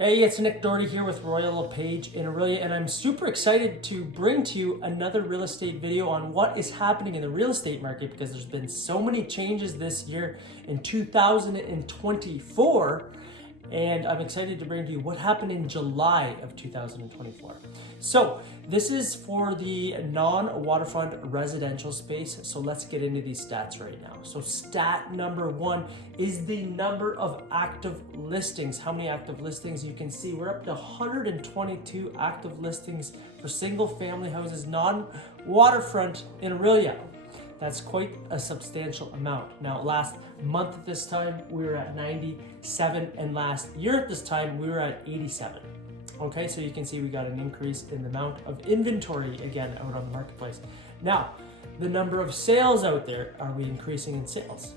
Hey, it's Nick Doherty here with Royal LePage in Orillia, and I'm super excited to bring to you another real estate video on what is happening in the real estate market because there's been so many changes this year in 2024, and I'm excited to bring to you what happened in July of 2024. So this is for the non-waterfront residential space. So let's get into these stats right now. So stat number one is the number of active listings. How many active listings? You can see we're up to 122 active listings for single family houses, non-waterfront in Orillia. That's quite a substantial amount. Now, last month at this time, we were at 97, and last year at this time, we were at 87. Okay, so you can see we got an increase in the amount of inventory again out on the marketplace. Now, the number of sales out there, are we increasing in sales?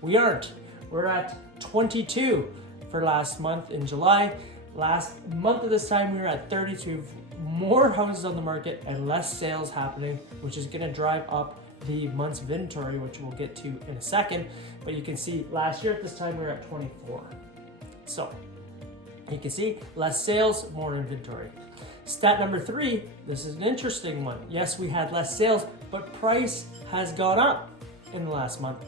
We aren't. We're at 22 for last month in July. Last month at this time, we were at 32. More houses on the market and less sales happening, which is gonna drive up the months of inventory, which we'll get to in a second. But you can see last year at this time, we were at 24. So you can see less sales, more inventory. Stat number three, this is an interesting one. Yes, we had less sales, but price has gone up in the last month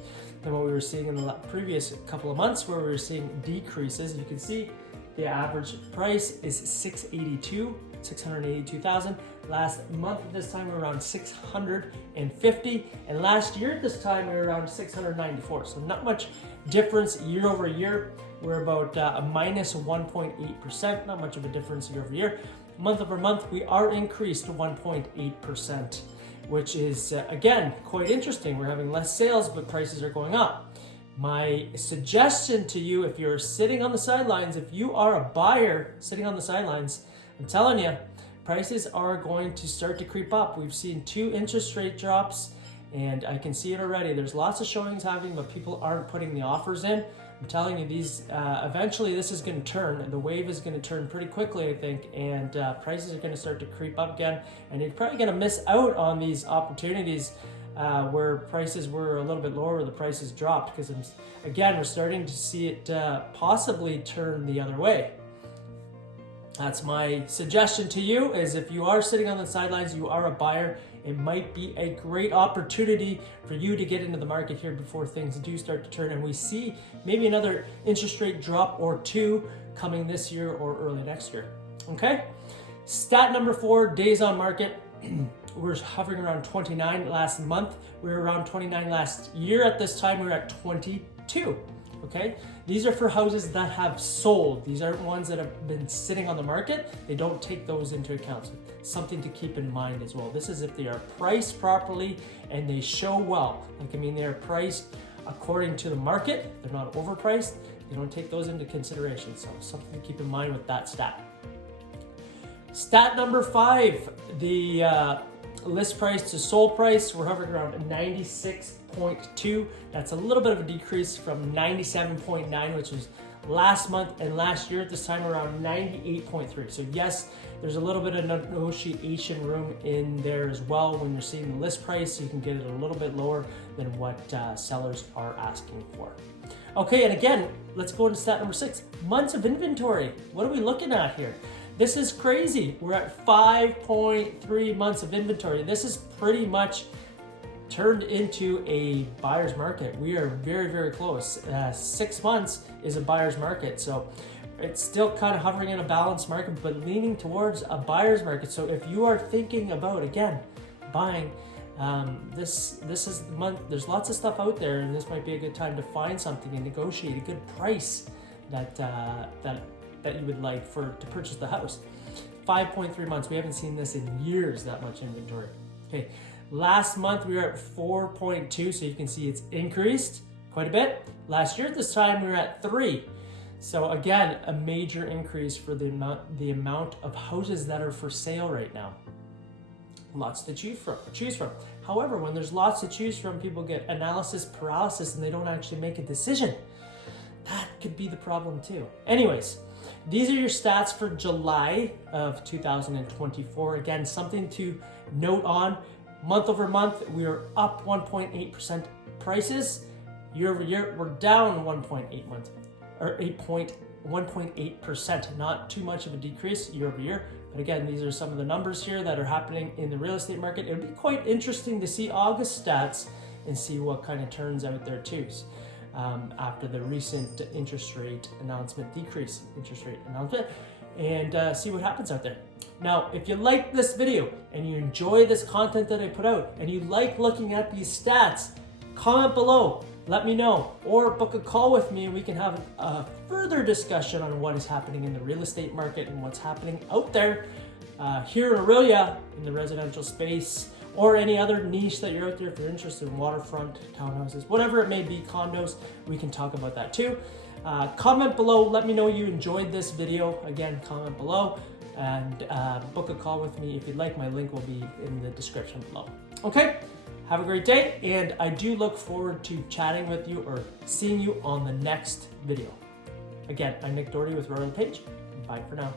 than what we were seeing in the previous couple of months where we were seeing decreases. You can see the average price is 682,000. Last month at this time we were around 650, and last year at this time we were around 694. So not much difference year over year. We're about a minus 1.8%, not much of a difference year over year. Month over month, we are increased to 1.8%, which is, again, quite interesting. We're having less sales, but prices are going up. My suggestion to you, if you're sitting on the sidelines, if you are a buyer sitting on the sidelines, I'm telling you, prices are going to start to creep up. We've seen 2 interest rate drops, and I can see it already. There's lots of showings happening, but people aren't putting the offers in. I'm telling you, these eventually this is going to turn. The wave is going to turn pretty quickly, I think, and prices are going to start to creep up again. And you're probably going to miss out on these opportunities where prices were a little bit lower, the prices dropped, because again, we're starting to see it possibly turn the other way. That's my suggestion to you, is if you are sitting on the sidelines, you are a buyer, it might be a great opportunity for you to get into the market here before things do start to turn and we see maybe another interest rate drop or 2 coming this year or early next year. Okay? Stat number 4, days on market. We're hovering around 29 last month. We were around 29 last year. At this time, we were at 22. Okay, these are for houses that have sold. These aren't ones that have been sitting on the market. They don't take those into account. So something to keep in mind as well. This is if they are priced properly and they show well. Like, I mean, they are priced according to the market. They're not overpriced. They don't take those into consideration. So something to keep in mind with that stat. Stat number 5, the list price to sold price. We're hovering around 96.2. That's a little bit of a decrease from 97.9, which was last month, and last year at this time around 98.3. So yes, there's a little bit of negotiation room in there as well. When you're seeing the list price, you can get it a little bit lower than what sellers are asking for. Okay, and again, let's go into stat number 6, months of inventory. What are we looking at here? This is crazy. We're at 5.3 months of inventory. This is pretty much turned into a buyer's market. We are very, very close. 6 months is a buyer's market. So it's still kind of hovering in a balanced market, but leaning towards a buyer's market. So if you are thinking about, again, buying, this is the month. There's lots of stuff out there, and this might be a good time to find something and negotiate a good price that you would like to purchase the house. 5.3 months. We haven't seen this in years, that much inventory. Okay, last month we were at 4.2, so you can see it's increased quite a bit. Last year at this time we were at 3. So again, a major increase for the amount of houses that are for sale right now. Lots to choose from. However, when there's lots to choose from, people get analysis paralysis and they don't actually make a decision. That could be the problem too. Anyways, these are your stats for July of 2024. Again, something to note on. Month over month, we are up 1.8% prices. Year over year, we're down 8.1%. 1.8%, not too much of a decrease year over year. But again, these are some of the numbers here that are happening in the real estate market. It would be quite interesting to see August stats and see what kind of turns out there too. After the recent interest rate announcement, decrease interest rate announcement, and see what happens out there. Now, if you like this video and you enjoy this content that I put out and you like looking at these stats, comment below, let me know, or book a call with me and we can have a further discussion on what is happening in the real estate market and what's happening out there here in Orillia in the residential space, or any other niche that you're out there. If you're interested in waterfront, townhouses, whatever it may be, condos, we can talk about that too. Comment below, let me know you enjoyed this video. Again, comment below and book a call with me if you'd like. My link will be in the description below. Okay, have a great day, and I do look forward to chatting with you or seeing you on the next video. Again, I'm Nick Doherty with Royal Page. Bye for now.